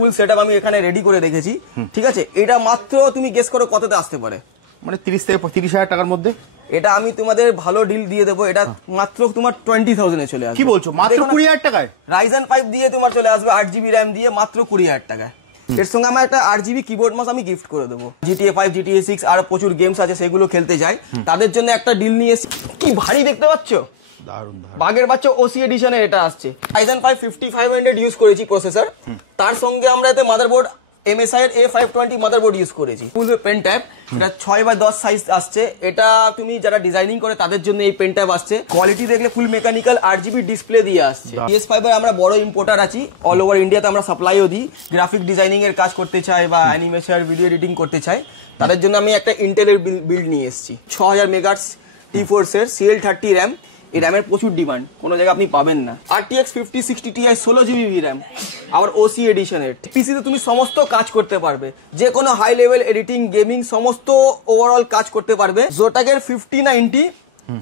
Full setup আমি এখানে ready করে রেখেছি, ঠিক আছে। এটা মাত্র তুমি গেস করো কততে আসতে পারে, মানে 30 থেকে 35,000 টাকার মধ্যে। এটা আমি তোমাদের ভালো ডিল দিয়ে দেবো, এটা মাত্র তোমার 20,000 এ চলে আসবে। কি বলছো, মাত্র 20,000 টাকায়? রাইজেন 5 দিয়ে তোমার চলে আসবে 8GB র্যাম দিয়ে মাত্র 20,000 টাকায়। এর সঙ্গে আমার একটা 8GB কিবোর্ড মাউস আমি গিফট করে দেবো। GTA 5, GTA 6 আর প্রচুর গেমস আছে, সেগুলো খেলতে যায়, তাদের জন্য একটা ডিল নিয়ে এসেছি। কি ভারী দেখতে পাচ্ছ, দারুণ। বাগের বাচ্চা ওসি এডিশনে এটা আসছে। Ryzen 5 5500 ইউজ করেছি প্রসেসর, তার সঙ্গে আমরা এতে মাদারবোর্ড MSI এর A520 মাদারবোর্ড ইউজ করেছি। ফুল পেন ট্যাব, এটা 6x10 সাইজ আসছে। এটা তুমি যারা ডিজাইনিং করে তাদের জন্য এই পেন ট্যাব আসছে। কোয়ালিটি দেখলে ফুল মেকানিক্যাল 8GB ডিসপ্লে দিয়ে আসছে। PS5 এর আমরা বড় ইম্পোর্টার আছি, অল ওভার ইন্ডিয়াতে আমরা সাপ্লাইও দিই। গ্রাফিক ডিজাইনিং এর কাজ করতে চাই বা অ্যানিমেশন ভিডিও এডিটিং করতে চাই, তাদের জন্য আমি একটা ইন্টেলের বিল্ড নিয়ে এসেছি। 6000 মেগাহার্টজ T4 এর CL30 র্যাম। এই র্যামের প্রচুর ডিমান্ড, কোনো জায়গায় আপনি পাবেন না। RTX 5060 Ti 16GB র্যাম, আবার ওসি এডিশনের। পিসিতে তুমি সমস্ত কাজ করতে পারবে, যে কোনো হাই লেভেল এডিটিং, গেমিং, সমস্ত ওভারঅল কাজ করতে পারবে। জোটাকের 5090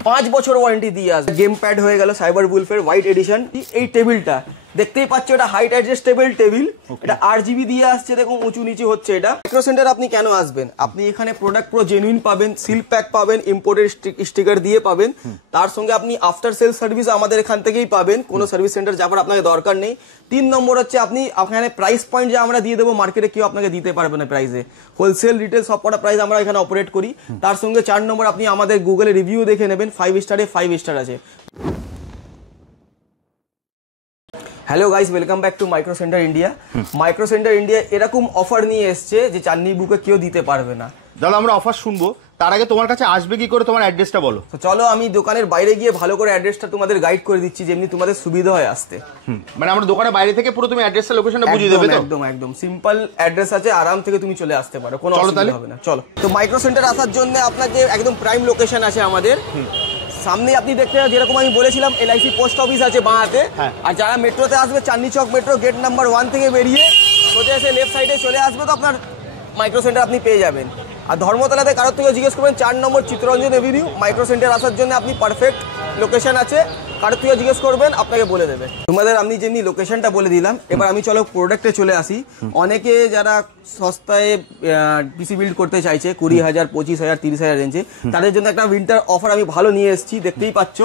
5 বছর ওয়ারেন্টি দিয়ে আসবে। গেম প্যাড হয়ে গেল সাইবার বুলফের হোয়াইট এডিশন। এই টেবিলটা দেখতেই পাচ্ছ, এটা হাইট অ্যাডজাস্টেবল টেবিল, এটা 8GB দিয়ে আসছে। দেখুন উঁচু নিচু হচ্ছে। এটা মাইক্রো সেন্টার আপনি কেন আসবেন, আপনি এখানে প্রোডাক্ট পুরো জেনুইন পাবেন, সিল প্যাক পাবেন, ইম্পোর্টেড স্টিকার দিয়ে পাবেন, তার সঙ্গে আপনি আফটার সেল সার্ভিস আমাদের এখান থেকেই পাবেন, কোনো সার্ভিস সেন্টার যাবার আপনাকে দরকার নেই। 3 নম্বর হচ্ছে আপনি এখানে প্রাইস পয়েন্ট যা আমরা দিয়ে দেবো, মার্কেটে কেউ আপনাকে দিতে পারবে না প্রাইসে। হোলসেল রিটেল সব কটা প্রাইস আমরা এখানে অপারেট করি। তার সঙ্গে 4 নম্বর আপনি আমাদের গুগলে রিভিউ দেখে নেবেন, 5 স্টারে 5 স্টার আছে। Hello guys, welcome back to micro centre India. Micro centre India এরকম অফার নিয়ে এসছে যে চাঁদনি বুকে কেউ দিতে পারবে না। চলো আমরা অফার শুনবো, তার আগে তোমার কাছে আসবে কি করে, তোমার অ্যাড্রেসটা বলো। তো চলো আমি দোকানের বাইরে গিয়ে ভালো করে অ্যাড্রেসটা তোমাদের গাইড করে দিচ্ছি, যেমনি তোমাদের সুবিধা হয় আসতে। মানে আমরা দোকানের বাইরে থেকে পুরো তুমি অ্যাড্রেসটা, লোকেশনটা বুঝিয়ে দেবে তো? একদম একদম সিম্পল অ্যাড্রেস আছে, আরাম থেকে তুমি চলে আসতে পারো, কোনো অসুবিধা হবে না। চলো, তো মাইক্রো সেন্টার আসার জন্য আপনাকে একদম প্রাইম লোকেশন আছে আমাদের সামনে। আপনি দেখতে যেরকম আমি বলেছিলাম, LIC পোস্ট অফিস আছে বাঁ হাতে। আর যারা মেট্রোতে আসবে, Chandni Chowk metro gate number 1 থেকে বেরিয়ে সোজা এসে লেফট সাইডে চলে আসবে, তো আপনার মাইক্রো সেন্টার আপনি পেয়ে যাবেন। আর ধর্মতলাতে কারোর থেকে জিজ্ঞেস করবেন 4 নম্বর চিত্তরঞ্জন এভিনিউ। মাইক্রো সেন্টার আসার জন্য আপনি পারফেক্ট লোকেশন আছে, কারোর থেকে জিজ্ঞেস করবেন, আপনাকে বলে দেবে। তোমাদের আমি যেমনি লোকেশনটা বলে দিলাম, এবার আমি চলো প্রোডাক্টে চলে আসি। অনেকে যারা সস্তায় পিসি বিল্ড করতে চাইছে 20,000, 25,000, 30,000 রেঞ্জে, তাদের জন্য একটা উইন্টার অফার আমি ভালো নিয়ে এসেছি। দেখতেই পাচ্ছ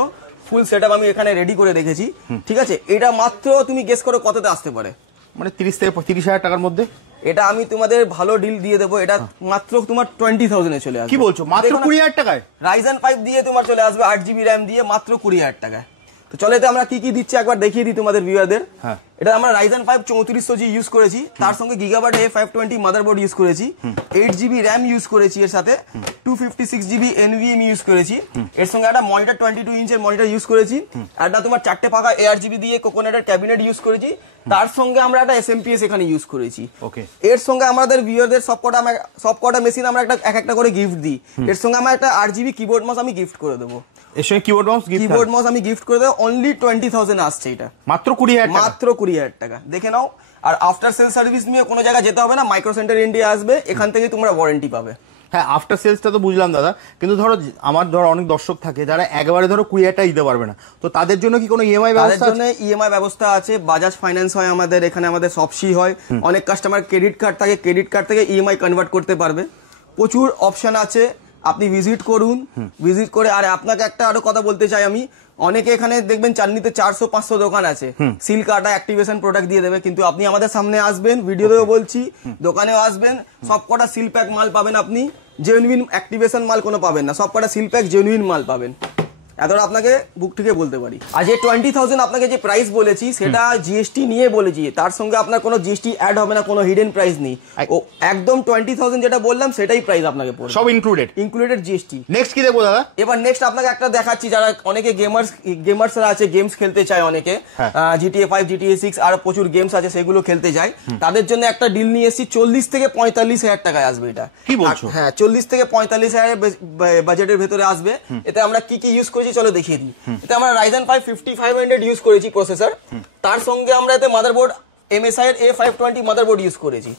ফুল সেটআপ আমি এখানে রেডি করে রেখেছি, ঠিক আছে। এটা মাত্র তুমি গেস করো কততে আসতে পারে, মানে 30 থেকে 35,000 টাকার মধ্যে। এটা আমি তোমাদের ভালো ডিল দিয়ে দেবো, এটা মাত্র তোমার 20,000 এ চলে আসবে। কি বলছো, মাত্র 20,000 টাকায়? Ryzen 5 দিয়ে তোমার চলে আসবে 8GB র্যাম দিয়ে মাত্র 20,000 টাকায়। তো চলো এতে আমরা কি কি দিচ্ছি একবার দেখিয়ে দিই তোমাদের ভিউয়ারদের। এটা আমরা Ryzen 5 3400G ইউজ করেছি, তার সঙ্গে গিগাবাইট A520 মাদারবোর্ড ইউজ করেছি, 8GB র্যাম ইউজ করেছি, এর সাথে 256GB NVMe ইউজ করেছি, এর সঙ্গে একটা মনিটর 22 ইঞ্চের মনিটর ইউজ করেছি, একটা তোমার 4টে পাকা ARGB দিয়ে কোকোনেটের ক্যাবিনেট ইউজ করেছি, তার সঙ্গে আমরা একটা SMPS এখানে ইউজ করেছি। এর সঙ্গে আমাদের ভিউয়ারদের সবকটা মেশিন আমরা একটা করে গিফট দিই। এর সঙ্গে আমরা একটা 8GB কিবোর্ড মাউস আমি গিফট করে দেবো। এর সঙ্গে কিবোর্ড মাউস আমি গিফট করে দেবো। অনলি 20,000 আসছে এটা, মাত্র 20,000 টাকা। মাত্র 20,000 টাকা, দেখে নাও। আর আফটার সেল সার্ভিস নিয়ে কোনো জায়গায় যেতে হবে না, মাইক্রো সেন্টার ইন্ডিয়া আসবে, এখান থেকে তোমরা ওয়ারেন্টি পাবে। হ্যাঁ, আফটার সেলসটা তো বুঝলাম দাদা, কিন্তু ধরো আমার অনেক দর্শক থাকে যারা একবারে ধরো 20,000 টাকা দিতে পারবে না, তো তাদের জন্য কি কোনো ইএমআই ব্যবস্থা আছে? ইএমআই ব্যবস্থা আছে, বাজাজ ফাইন্যান্স হয় আমাদের এখানে, আমাদের সবসি হয়। অনেক কাস্টমার ক্রেডিট কার্ড থাকে, ক্রেডিট কার্ড থেকে ইএমআই কনভার্ট করতে পারবে। প্রচুর অপশন আছে, আপনি ভিজিট করুন। ভিজিট করে, আর আপনাকে একটা আরো কথা বলতে চাই আমি, অনেকে এখানে দেখবেন চাঁদনিতে 400-500 দোকান আছে, সিল কাটা অ্যাক্টিভেশন প্রোডাক্ট দিয়ে দেবে, কিন্তু আপনি আমাদের সামনে আসবেন, ভিডিওতেও বলছি, দোকানেও আসবেন, সবকটা সিল প্যাক মাল পাবেন আপনি, জেনুইন অ্যাক্টিভেশন মাল কোনো পাবেন না, সবকটা সিল প্যাক জেনুইন মাল পাবেন। এতটা আপনাকে বুক থেকে বলতে পারি। আর যে 20,000 আপনাকে যে প্রাইস বলেছি, সেটা জিএসটি নিয়ে বলেছি, তার সঙ্গে আপনার কোনো জিএসটি অ্যাড হবে না, কোনো হিডেন প্রাইস নেই। ও একদম 20,000 যেটা বললাম সেটাই প্রাইস আপনাকে পড়বে, সব ইনক্লুডেড জিএসটি। নেক্সট কি দেখবো দাদা? এবার নেক্সট আপনাকে একটা দেখাচ্ছি, যারা অনেকে গেমার্সরা আছে, গেমস খেলতে চায় অনেকে, GTA 5, GTA 6 আর প্রচুর গেমস আছে, সেগুলো খেলতে যায়, তাদের জন্য একটা ডিল নিয়ে এসেছি। 40 থেকে 45,000 টাকায় আসবে এটা। কি বলছো? হ্যাঁ, 40 থেকে 45,000 বাজেটের ভেতরে আসবে। এতে আমরা কি কি ইউজ করেছি চলো দেখিয়ে দিই। এতে আমরা Ryzen 5 5500 ইউজ করেছি প্রসেসর, তার সঙ্গে আমরা এতে মাদারবোর্ড MSI এর A520 মাদারবোর্ড ইউজ করেছি,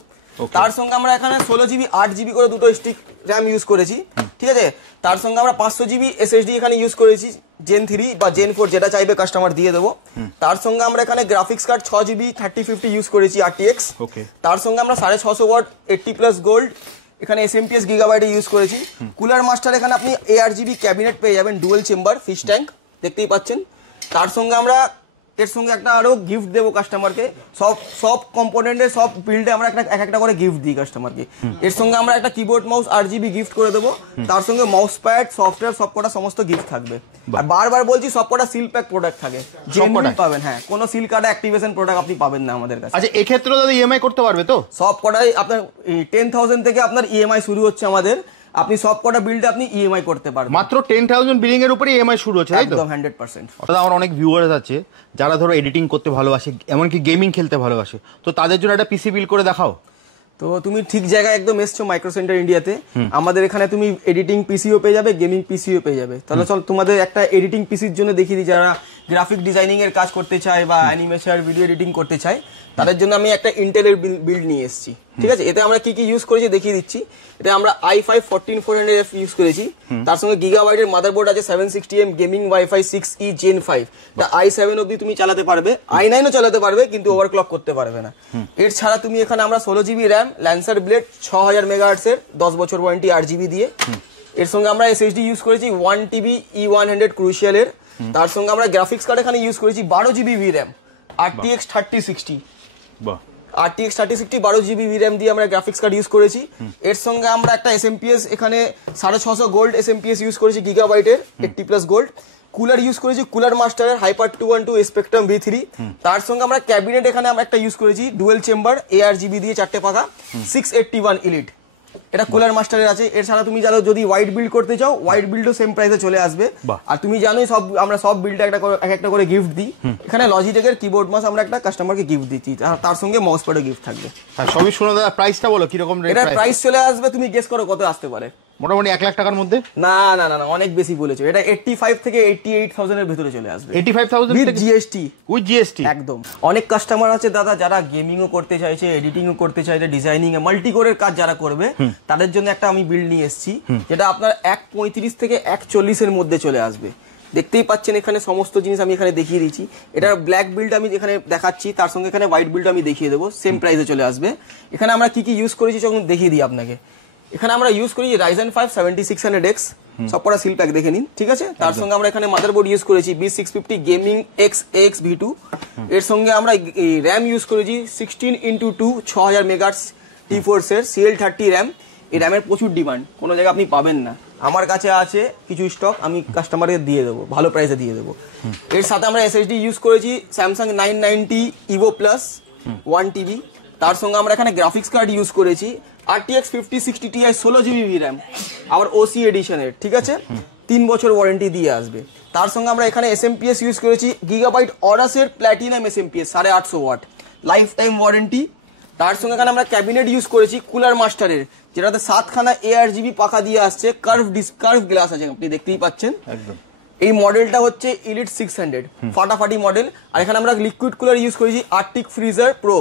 তার সঙ্গে আমরা এখানে 16GB 8GB করে দুটো স্টিক র্যাম ইউজ করেছি, ঠিক আছে। তার সঙ্গে আমরা 500GB SSD এখানে ইউজ করেছি, জেন 3 বা জেন 4 যেটা চাইবে কাস্টমার দিয়ে দেবো। তার সঙ্গে আমরা এখানে গ্রাফিক্স কার্ড 6GB 3050 ইউজ করেছি RTX। তার সঙ্গে আমরা 650 ওয়াট 80+ গোল্ড এখানে SMPS গিগাবাইটে ইউজ করেছি। কুলার মাস্টার এখানে আপনি ARGB ক্যাবিনেট পেয়ে যাবেন, ডুয়েল চেম্বার ফিশ ট্যাঙ্ক দেখতেই পাচ্ছেন। তার সঙ্গে আমরা এর সঙ্গে একটা আরো গিফট দেবো কাস্টমারকে, সব কম্পোনেন্টের সব বিল্ডে আমরা এক একটা করে গিফট দিই কাস্টমারকে। এর সঙ্গে আমরা একটা কিবোর্ড মাউস RGB গিফট করে দেবো, তার সঙ্গে মাউস প্যাড সফটওয়্যার সবকটা সমস্ত গিফট থাকবে। আর বারবার বলছি সবকটা সিল প্যাক প্রোডাক্ট থাকে, জেনুইন পাবেন। হ্যাঁ, কোনো সিল কার্ড অ্যাক্টিভেশন প্রোডাক্ট আপনি পাবেন না আমাদের কাছে। আচ্ছা, এক্ষেত্রে দাদা ইএমআই করতে পারবে তো? সবকটাই আপনার 10,000 থেকে আপনার ইএমআই শুরু হচ্ছে আমাদের, আপনি সবকটা বিল্ডে আপনি ইএমআই করতে পারবেন। মাত্র 10,000 বিলিং এর উপরে ইএমআই শুরু হচ্ছে, তাই তো? একদম 100%। অর্থাৎ আমার অনেক ভিউয়ার্স আছে যারা ধরো এডিটিং করতে ভালোবাসে, এমনকি গেমিং খেলতে ভালোবাসে, তো তাদের জন্য একটা পিসি বিল্ড করে দেখাও। তো তুমি ঠিক জায়গায় একদম এসছো, মাইক্রো সেন্টার ইন্ডিয়াতে। আমাদের এখানে তুমি এডিটিং পিসিও পেয়ে যাবে, গেমিং পিসিও পেয়ে যাবে। তাহলে চল তোমাদের একটা এডিটিং পিসির জন্য দেখিয়ে দিই, যারা গ্রাফিক ডিজাইনিং এর কাজ করতে চায় বা অ্যানিমেশন ভিডিও এডিটিং করতে চায় তাদের জন্য আমি একটা ইন্টেলের বিল্ড নিয়ে এসেছি। ঠিক আছে, এতে আমরা কি কি ইউজ করেছি দেখিয়ে দিচ্ছি। এটা আমরা i5 14400F ইউজ করেছি, তার সঙ্গে গিগাবাইটের মাদারবোর্ড আছে, 760M gaming wifi 6E Gen 5। এটা i7 অবধি তুমি চালাতে পারবে, i9ও চালাতে পারবে, কিন্তু ওভারক্লক করতে পারবে না। এর ছাড়া তুমি এখানে আমরা 16GB RAM, Lancer blade 6000 megahertz এর 10 বছর ওয়ারেন্টি 8GB দিয়ে। এর সঙ্গে আমরা SSD ইউজ করেছি 1TB E100 ক্রুশিয়াল এর। তার সঙ্গে আমরা গ্রাফিক্স কার্ড এখানে ইউজ করেছি 12GB VRAM RTX 3060। RTX 3060 12GB VRAM দিয়ে আমরা গ্রাফিক্স কার্ড ইউজ করেছি। এর সঙ্গে আমরা একটা SMPS এখানে 650 গোল্ড SMPS ইউজ করেছি গিগাবাইটের 80+ গোল্ড। কুলার ইউজ করেছি কুলার মাস্টারের হাইপার 212 স্পেকট্রাম V3। তার সঙ্গে আমরা ক্যাবিনেট এখানে আমরা একটা ইউজ করেছি ডুয়েল চেম্বার ARGB দিয়ে 4টে পাখা 681 ইলিট, এটা কুলার মাস্টারের আছে। এর ছাড়া তুমি জানো যদি হোয়াইট বিল্ড করতে চাও, হোয়াইট বিল্ডও সেম প্রাইসে চলে আসবে। আর তুমি জানোই আমরা সব বিল্ডে একটা করে গিফট দিই। এখানে লজিটেকের কিবোর্ড মাউস আমরা একটা কাস্টমারকে গিফট দিচ্ছি, তার সঙ্গে মাউস প্যাডও গিফট থাকবে। হ্যাঁ, সবই শুনো দাদা, প্রাইসটা বলো কিরকম রেট? এটা প্রাইস চলে আসবে, তুমি গেস করো কত আসতে পারে। মোটামুটি 1 লাখ টাকার মধ্যে? না না না, অনেক বেশি বলেছো। এটা 85 থেকে 88,000 এর ভিতরে চলে আসবে। 85,000 উইথ জিএসটি? উইথ জিএসটি একদম। অনেক কাস্টমার আছে দাদা যারা গেমিংও করতে চাইছে, এডিটিংও করতে চাইছে, ডিজাইনিং এ মাল্টি কোরের কাজ যারা করবে তাদের জন্য একটা আমি বিল্ড নিয়ে এসেছি, যেটা আপনার 1.35 থেকে 1.40 এর মধ্যে চলে আসবে। দেখতেই পাচ্ছেন এখানে সমস্ত জিনিস আমি এখানে দেখিয়ে দিচ্ছি। এটা ব্ল্যাক বিল্ড আমি এখানে দেখাচ্ছি, তার সঙ্গে এখানে হোয়াইট বিল্ড আমি দেখিয়ে দেবো, সেম প্রাইসে চলে আসবে। এখানে আমরা কি কি ইউজ করেছি যখন দেখিয়ে দিই আপনাকে। এখানে আমরা ইউজ করি Ryzen 5 7600X, সবকটা সিল প্যাক দেখে নিন। ঠিক আছে, তার সঙ্গে আমরা এখানে মাদারবোর্ড ইউজ করেছি B650 গেমিং X V2। এর সঙ্গে আমরা র্যাম ইউজ করেছি 16x2 6000 মেগাহার্টজ T4 এর CL30 র্যাম। এই র্যামের প্রচুর ডিমান্ড, কোনো জায়গায় আপনি পাবেন না, আমার কাছে আছে কিছু স্টক, আমি কাস্টমারকে দিয়ে দেবো, ভালো প্রাইসে দিয়ে দেবো। এর সাথে আমরা SSD ইউজ করেছি Samsung 990 EVO Plus 1TB। তার সঙ্গে আমরা এখানে গ্রাফিক্স কার্ড ইউজ করেছি RTX 5060 Ti 16GB VRAM, আবার OC এডিশনের। ঠিক আছে, 3 বছর ওয়ারেন্টি দিয়ে আসবে। তার সঙ্গে আমরা এখানে SMPS ইউজ করেছি গিগাবাইট অরাসের platinum SMPS 850 watt, life time warranty. তার সঙ্গে এখানে আমরা ক্যাবিনেট ইউজ করেছি কুলার মাস্টারের, যেটাতে 7খানা ARGB পাখা দিয়ে আসছে, কার্ভ গ্লাস আছে, আপনি দেখতেই পাচ্ছেন একদম। এই মডেলটা হচ্ছে ইলিট 600, ফাটাফাটি মডেল। আর এখানে আমরা লিকুইড কুলার ইউজ করেছি আর্টিক ফ্রিজার প্রো,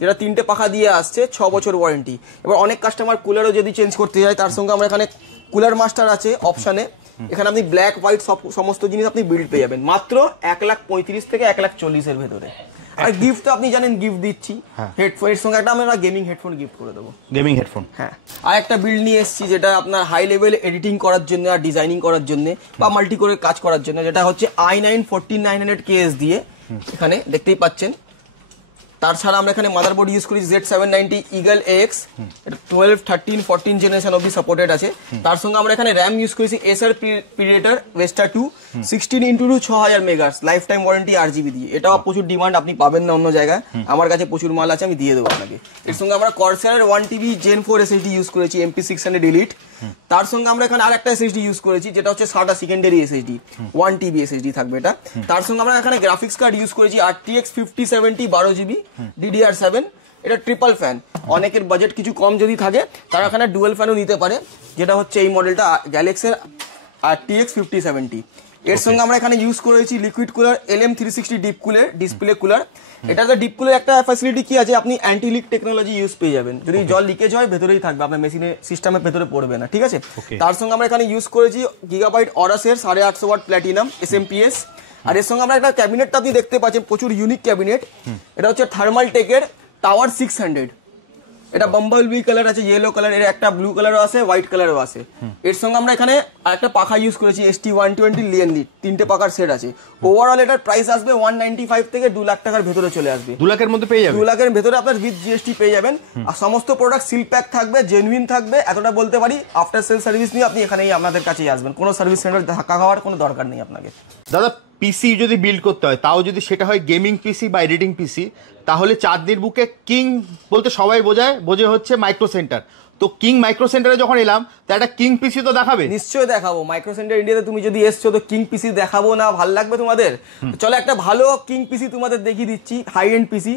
যেটা 3টে পাখা দিয়ে আসছে, 6 বছর ওয়ারেন্টি। এবার অনেক কাস্টমার কুলারও যদি চেঞ্জ করতে চায়, তার সঙ্গে আমরা এখানে কুলার মাস্টার আছে অপশনে। এখানে আপনি ব্ল্যাক হোয়াইট সমস্ত জিনিস আপনি বিল্ড পেয়ে যাবেন মাত্র 1,35,000 থেকে 1,40,000 এর ভেতরে। আর গিফট তো আপনি জানেন গিফট দিচ্ছি, হেডফোন এর সঙ্গে একটা আমরা গেমিং হেডফোন গিফট করে দেবো। গেমিং হেডফোন, হ্যাঁ। আর একটা বিল্ড নিয়ে এসেছি যেটা আপনার হাই লেভেল এডিটিং করার জন্য আর ডিজাইনিং করার জন্য বা মাল্টি করে কাজ করার জন্য, যেটা হচ্ছে i9 14900KS দিয়ে, এখানে দেখতেই পাচ্ছেন। তার ছাড়া আমরা এখানে মাদারবোর্ড ইউজ করি Z790 Eagle AX, এটা 12, 13, 14 জেনারেশন অবধি সাপোর্টেড আছে। তার সঙ্গে আমরা এখানে র্যাম ইউজ করেছি Acer Predator Vesta 2 16x2 6000 megahertz, life time warranty 8GB দিয়ে। এটাও প্রচুর ডিমান্ড, আপনি পাবেন না অন্য জায়গায়, আমার কাছে প্রচুর মাল আছে, আমি দিয়ে দেবো আপনাকে। এর সঙ্গে আমরা Corsair 1TB Gen 4 SSD use করেছি MP600 Elite। তার সঙ্গে আমরা এখানে আরেকটা SSD ইউজ করেছি, যেটা হচ্ছে SATA secondary SSD 1TB SSD থাকবে এটা। তার সঙ্গে আমরা এখানে গ্রাফিক্স কার্ড ইউজ করেছি RTX 5070 12GB DDR7, এটা ট্রিপল ফ্যান। অনেকের বাজেট কিছু কম যদি থাকে তারা এখানে ডুয়েল ফ্যানও নিতে পারে, যেটা হচ্ছে এই মডেলটা গ্যালাক্সির RTX 5070। এর সঙ্গে আমরা এখানে ইউজ করেছি liquid cooler LM360 deep cooler display cooler. এটাতে ডিপ কুলের একটা ফ্যাসিলিটি কি আছে, আপনি অ্যান্টি লিক টেকনোলজি ইউজ পেয়ে যাবেন। যদি জল লিকেজ হয় ভেতরেই থাকবে, আপনার মেশিনে সিস্টেমের ভেতরে পড়বে না, ঠিক আছে। তার সঙ্গে আমরা এখানে ইউজ করেছি গিগাবাইট অরাসের 850 ওয়াট প্ল্যাটিনাম SMPS। আর এর সঙ্গে আমরা একটা ক্যাবিনেটটা আপনি দেখতে পাচ্ছেন, প্রচুর ইউনিক ক্যাবিনেট। এটা হচ্ছে থার্মাল টেকের টাওয়ার 600। এটা বাম্বল বি কালার আছে, ইয়েলো কালার, এর একটা ব্লু কালারও আছে, হোয়াইট কালারও আছে। এর সঙ্গে আমরা এখানে আরেকটা পাখা ইউজ করেছি ST120 লিয়েনলি, 3টে পাখার সেট আছে। ওভারঅল এটার প্রাইস আসবে 195 থেকে 2 লাখ টাকার ভেতরে চলে আসবে। 2 লাখের মধ্যে পেয়ে যাবেন, 2 লাখের ভেতরে আপনার উইথ GST পেয়ে যাবেন। আর সমস্ত প্রোডাক্ট সিল প্যাক থাকবে, জেনুইন থাকবে, এতটা বলতে পারি। আফটার সেল সার্ভিস নিয়ে আপনি এখানেই আমাদের কাছেই আসবেন, কোনো সার্ভিস সেন্টার ধাক্কা খাওয়ার কোনো দরকার নেই আপনাকে। দাদা পিসি যদি বিল্ড করতে হয়, তাও যদি সেটা হয় গেমিং পিসি বা এডিটিং পিসি, তাহলে চাঁদনির বুকে কিং বলতে সবাই বোঝে হচ্ছে মাইক্রো সেন্টার। তো কিং মাইক্রো সেন্টারে যখন এলাম, তো একটা কিং পিসি তো দেখাবে। নিশ্চয়ই দেখাবো। মাইক্রো সেন্টার ইন্ডিয়াতে তুমি যদি এসছো তো কিং পিসি দেখাবো না, ভালো লাগবে তোমাদের? চলো একটা ভালো কিং পিসি তোমাদের দেখিয়ে দিচ্ছি, হাই এন্ড পিসি।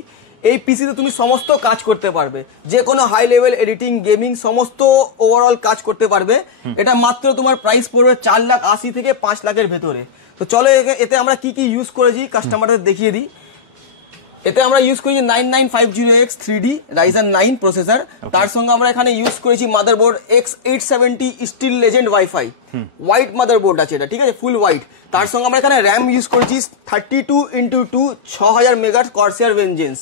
এই পিসিতে তুমি সমস্ত কাজ করতে পারবে, যে কোনো হাই লেভেল এডিটিং, গেমিং, সমস্ত ওভারঅল কাজ করতে পারবে। এটা মাত্র তোমার প্রাইস পড়বে 4,80,000 থেকে 5 লাখের ভেতরে। তো চলো এতে আমরা কি কি ইউজ করেছি কাস্টমারদের দেখিয়ে দিই। এতে আমরা ইউজ করেছি 9950X 3D Ryzen 9 প্রসেসর। তার সঙ্গে আমরা এখানে ইউজ করেছি motherboard X870 Steel Legend wifi, white motherboard আছে এটা, ঠিক আছে, ফুল হোয়াইট। তার সঙ্গে আমরা এখানে র্যাম ইউজ করেছি 32x2 6000 মেগার কর্সার ভেঞ্জেন্স।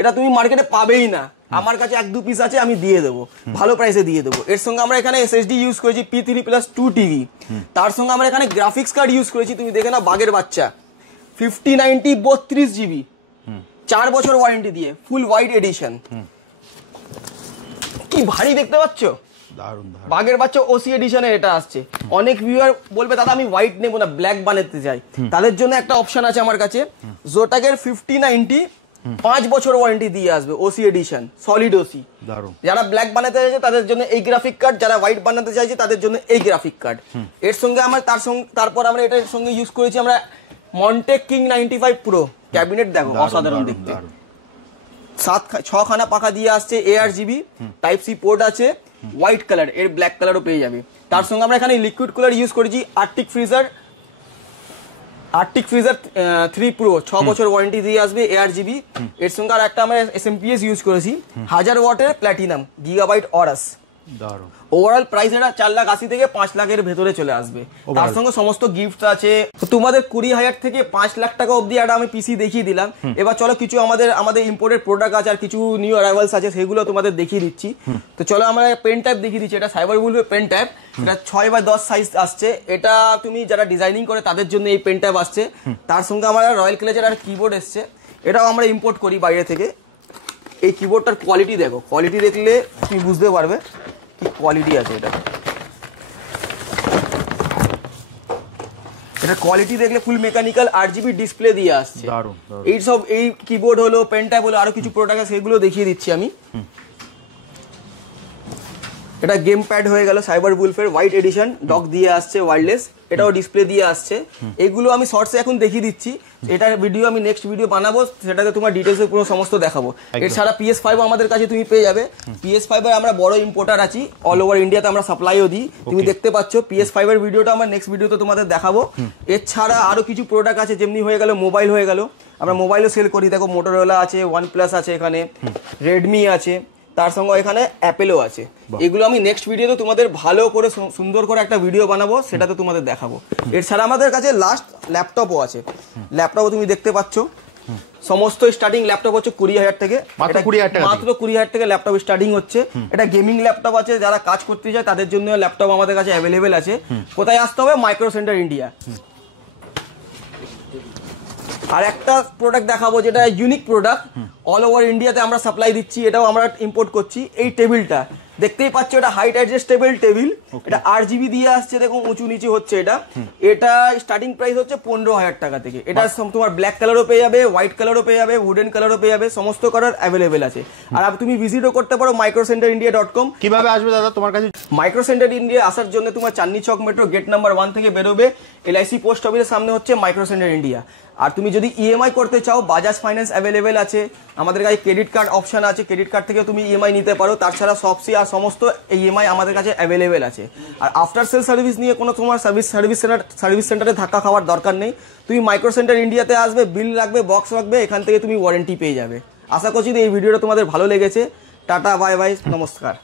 এটা তুমি মার্কেটে পাবেই না, আমার কাছে 1-2 পিস আছে, আমি দিয়ে দেবো, ভালো প্রাইসে দিয়ে দেবো। এর সঙ্গে আমরা এখানে SSD ইউজ করেছি P3+2 TV। তার সঙ্গে আমরা এখানে গ্রাফিক্স কার্ড ইউজ করেছি, তুমি দেখে না, বাঘের বাচ্চা 5090 32GB, 4 বছর ওয়ারেন্টি দিয়ে, ফুল হোয়াইট এডিশন। কি ভারী দেখতে পাচ্ছ, দারুণ। বাঘের বাচ্চা OC এডিশনে এটা আসছে। অনেক ভিউয়ার বলবে দাদা আমি হোয়াইট নেবো না, ব্ল্যাক বানাতে চাই, তাদের জন্য একটা অপশন আছে আমার কাছে, জোটাকের 5090 5 বছর ওয়ারেন্টি দিয়ে আসবে, OC এডিশন, সলিড OC। যারা ব্ল্যাক বানাতে চাইছে তাদের জন্য এই গ্রাফিক কার্ড, যারা হোয়াইট বানাতে চাইছে তাদের জন্য এই গ্রাফিক কার্ড। এর সঙ্গে আমরা তারপর আমরা এটার সঙ্গে ইউজ করেছি আমরা মন্টেক কিং 95 প্রো ক্যাবিনেট। দেখো অসাধারণ দেখতে, 6 খানা পাখা দিয়ে আসছে, ARGB টাইপ সি পোর্ট আছে, হোয়াইট কালার, এর ব্ল্যাক কালারও পেয়ে যাবে। তার সঙ্গে আমরা এখানে লিকুইড কুলার ইউজ করেছি আর্টিক ফ্রিজার 3 প্রো, 6 বছর ওয়ারেন্টি দিয়ে আসবে, ARGB। এর সঙ্গে আর একটা আমরা SMPS ইউজ করেছি 1000 ওয়াটের platinum gigabyte Aorus. Overall price এটা 4,80,000 থেকে 5 লাখের ভেতরে চলে আসবে। তার সঙ্গে সমস্ত গিফট আছে। তোমাদের 20,000 থেকে 5 লাখ টাকা অব্দি একটা আমি পিসি দেখিয়ে দিলাম। এবার চলো কিছু আমাদের ইম্পোর্টেড প্রোডাক্ট আছে আর কিছু নিউ অ্যারাইভালস আছে, সেগুলো তোমাদের দেখিয়ে দিচ্ছি। তো চলো আমরা পেন টাইপ দেখিয়ে দিচ্ছি। এটা সাইবার বুলফের পেন টাইপ, এটা 6x10 সাইজ আসছে। এটা তুমি যারা ডিজাইনিং করে তাদের জন্য এই পেন টাইপ আসছে। তার সঙ্গে আমার রয়্যাল ক্লেজের আর কিবোর্ড এসছে, এটাও আমরা ইম্পোর্ট করি বাইরে থেকে। এই কিবোর্ডটার কোয়ালিটি দেখো, কোয়ালিটি দেখলে তুমি বুঝতে পারবে কি কোয়ালিটি আছে। এটা কোয়ালিটি দেখলে ফুল মেকানিক্যাল RGB ডিসপ্লে দিয়ে আসছে। এই কিবোর্ড হলো, পেন টাইপ হলো, আরো কিছু প্রোডাক্ট আছে সেগুলো দেখিয়ে দিচ্ছি আমি। এটা গেম প্যাড হয়ে গেল, সাইবার বুলফের হোয়াইট এডিশন, ডক দিয়ে আসছে ওয়্যারলেস, এটাও ডিসপ্লে দিয়ে আসছে। এগুলো আমি শর্টসে এখন দেখিয়ে দিচ্ছি, এটার ভিডিও আমি নেক্সট ভিডিও বানাবো, সেটাতে তোমার ডিটেলসে পুরো সমস্ত দেখাবো। এছাড়া PS5 আমাদের কাছে তুমি পেয়ে যাবে। PS5 এর আমরা বড় ইম্পোর্টার আছি, অল ওভার ইন্ডিয়াতে আমরা সাপ্লাইও দিই। তুমি দেখতে পাচ্ছ PS5 এর ভিডিওটা আমরা নেক্সট ভিডিওতে তোমাদের দেখাবো। এছাড়া আরো কিছু প্রোডাক্ট আছে, যেমনি হয়ে গেল মোবাইল হয়ে গেল, আমরা মোবাইলও সেল করি। দেখো মোটরোলা আছে, OnePlus আছে, এখানে রেডমি আছে, তার সঙ্গে এখানে অ্যাপেলও আছে। এগুলো আমি নেক্সট ভিডিওতে তোমাদের ভালো করে সুন্দর করে একটা ভিডিও বানাবো, সেটাতে তোমাদের দেখাবো। এছাড়া আমাদের কাছে লাস্ট ল্যাপটপও আছে, ল্যাপটপও তুমি দেখতে পাচ্ছ। সমস্ত স্টার্টিং ল্যাপটপ হচ্ছে 20,000 থেকে, মাত্র 20,000 থেকে ল্যাপটপ স্টার্টিং হচ্ছে। এটা গেমিং ল্যাপটপ আছে, যারা কাজ করতে চায় তাদের জন্য ল্যাপটপ আমাদের কাছে অ্যাভেলেবেল আছে। কোথায় আসতে হবে? Micro centre India. আর একটা প্রোডাক্ট দেখাবো যেটা ইউনিক প্রোডাক্ট, অল ওভার ইন্ডিয়াতে আমরা সাপ্লাই দিচ্ছি, এটাও আমরা ইম্পোর্ট করছি। এই টেবিলটা দেখতেই পাচ্ছ, এটা হাইট অ্যাডজাস্টেবল টেবিল, এটা RGB দিয়ে আসছে, দেখুন উঁচু নিচু হচ্ছে। এটা স্টার্টিং প্রাইস হচ্ছে 15,000 টাকা থেকে। এটা তোমার ব্ল্যাক কালারও পেয়ে যাবে, হোয়াইট কালারও পেয়ে যাবে, উডেন কালারও পেয়ে যাবে, সমস্ত কালার অ্যাভেলেবেল আছে। আর তুমি ভিজিটও করতে পারো microcenterindia.com। কিভাবে আসবে দাদা তোমার কাছে? মাইক্রো সেন্টার ইন্ডিয়া আসার জন্য তোমার Chandni Chowk metro gate number 1 থেকে বেরোবে, LIC পোস্ট অফিসের সামনে হচ্ছে মাইক্রো সেন্টার ইন্ডিয়া। আর তুমি যদি ইএমআই করতে চাও বাজাজ ফাইন্যান্স অ্যাভেলেবেল আছে, আমাদের কাছে ক্রেডিট কার্ড অপশন আছে, ক্রেডিট কার্ড থেকে তুমি ইএমআই নিতে পারো। তাছাড়া সবসি আর সমস্ত ইএমআই আমাদের কাছে অ্যাভেলেবেল আছে। আর আফটার সেল সার্ভিস নিয়ে কোনো তোমার সার্ভিস সেন্টারে ধাক্কা খাওয়ার দরকার নেই। তুমি মাইক্রো সেন্টার ইন্ডিয়াতে আসবে, বিল রাখবে, বক্স রাখবে, এখান থেকে তুমি ওয়ারেন্টি পেয়ে যাবে। আশা করছি এই ভিডিওটা তোমাদের ভালো লেগেছে। টাটা, বাই বাই, নমস্কার।